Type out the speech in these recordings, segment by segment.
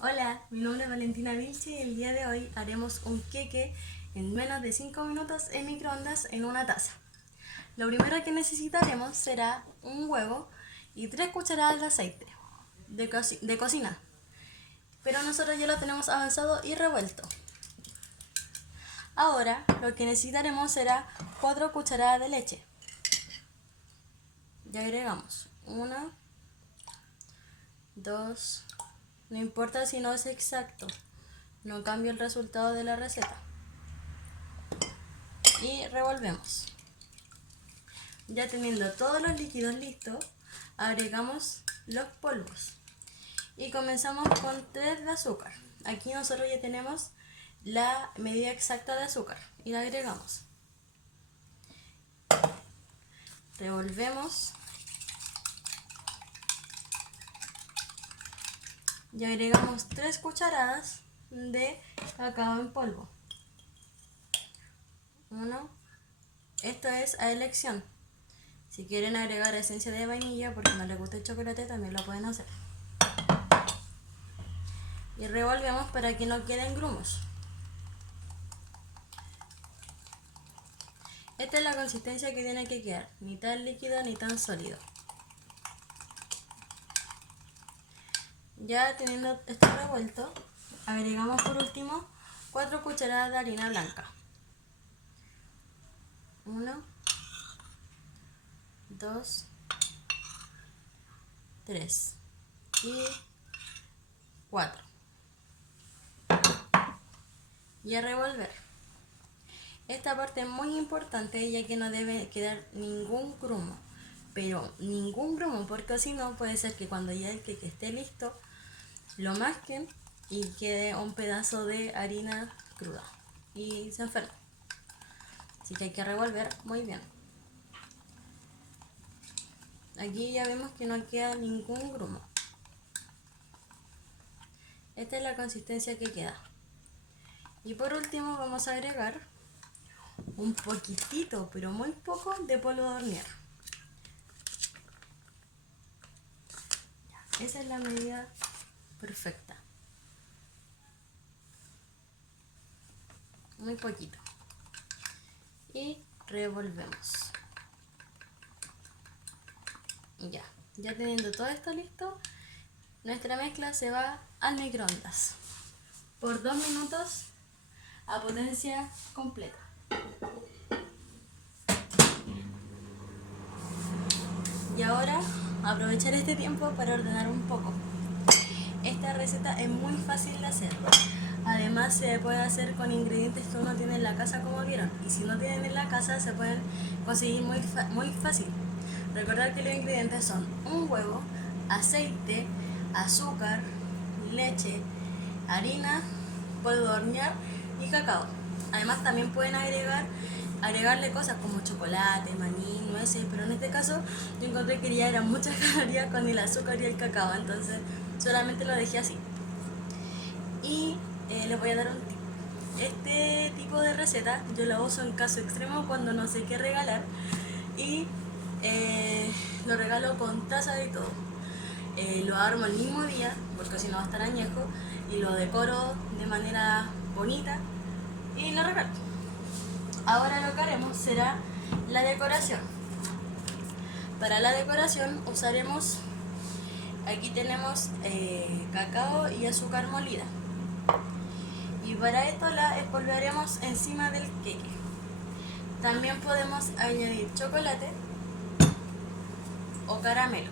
Hola, mi nombre es Valentina Vilche y el día de hoy haremos un queque en menos de 5 minutos en microondas en una taza. Lo primero que necesitaremos será un huevo y 3 cucharadas de aceite de cocina, pero nosotros ya lo tenemos avanzado y revuelto. Ahora lo que necesitaremos será 4 cucharadas de leche. Ya agregamos 1, 2, no importa si no es exacto, no cambia el resultado de la receta. Y revolvemos. Ya teniendo todos los líquidos listos, agregamos los polvos y comenzamos con 3 de azúcar. Aquí nosotros ya tenemos la medida exacta de azúcar y la agregamos. Revolvemos y agregamos 3 cucharadas de cacao en polvo. 1, esto es a elección. Si quieren agregar esencia de vainilla porque no les gusta el chocolate, también lo pueden hacer. Y revolvemos para que no queden grumos. Esta es la consistencia que tiene que quedar, ni tan líquido ni tan sólido. Ya teniendo esto revuelto, agregamos por último 4 cucharadas de harina blanca. 1, 2, 3 y 4. Y a revolver. Esta parte es muy importante ya que no debe quedar ningún grumo, pero ningún grumo, porque si no puede ser que cuando ya el queque esté listo lo masquen y quede un pedazo de harina cruda y se enferma. Así que hay que revolver muy bien. Aquí ya vemos que no queda ningún grumo. Esta es la consistencia que queda. Y por último vamos a agregar un poquitito, pero muy poco, de polvo de hornear. Esa es la medida perfecta. Muy poquito. Y revolvemos. Y ya teniendo todo esto listo, nuestra mezcla se va al microondas por 2 minutos a potencia completa. Y ahora aprovechar este tiempo para ordenar un poco. Esta receta es muy fácil de hacer. Además se puede hacer con ingredientes que uno tiene en la casa, como vieron. Y si no tienen en la casa se pueden conseguir muy fácil. Recordar que los ingredientes son un huevo, aceite, azúcar, leche, harina, polvo de hornear y cacao. Además también pueden agregarle cosas como chocolate, maní, nueces, pero en este caso yo encontré que ya eran muchas calorías con el azúcar y el cacao, entonces solamente lo dejé así. Y les voy a dar un tip. Este tipo de receta yo la uso en caso extremo cuando no sé qué regalar y lo regalo con taza y todo. Lo armo el mismo día porque si no va a estar añejo y lo decoro de manera bonita y lo regalo. Ahora lo que haremos será la decoración. Para la decoración usaremos, aquí tenemos cacao y azúcar molida. Y para esto la espolvorearemos encima del queque. También podemos añadir chocolate o caramelo.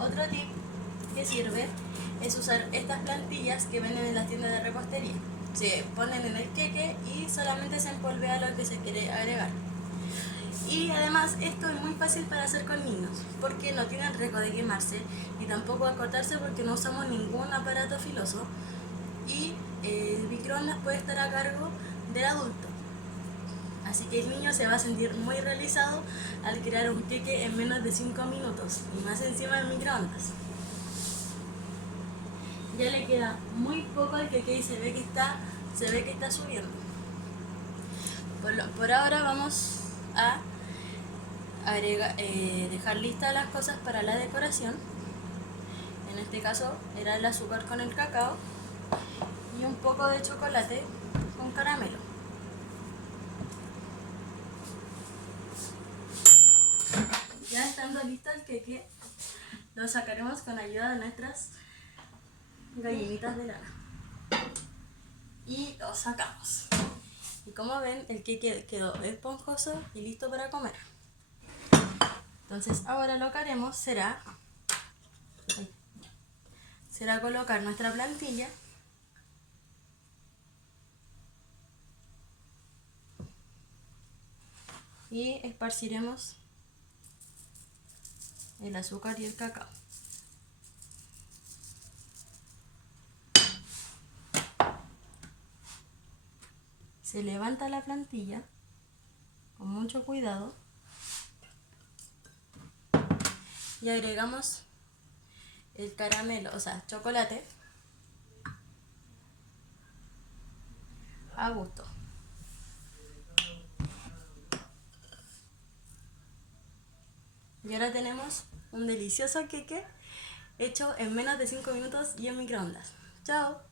Otro tip que sirve es usar estas plantillas que venden en las tiendas de repostería. Se ponen en el queque y solamente se empolvea lo que se quiere agregar. Y además esto es muy fácil para hacer con niños porque no tienen riesgo de quemarse ni tampoco de cortarse porque no usamos ningún aparato filoso y el microondas puede estar a cargo del adulto. Así que el niño se va a sentir muy realizado al crear un queque en menos de 5 minutos y más encima del microondas. Ya le queda muy poco al queque y se ve que está subiendo. Por ahora vamos a dejar listas las cosas para la decoración. En este caso era el azúcar con el cacao y un poco de chocolate con caramelo. Ya estando listo el queque, lo sacaremos con ayuda de nuestras gallinitas de lana. Y lo sacamos. Y como ven, el queque quedó esponjoso y listo para comer. Entonces ahora lo que haremos será colocar nuestra plantilla y esparciremos el azúcar y el cacao. Se levanta la plantilla con mucho cuidado y agregamos el caramelo, o sea, chocolate a gusto. Y ahora tenemos un delicioso queque hecho en menos de 5 minutos y en microondas. ¡Chao!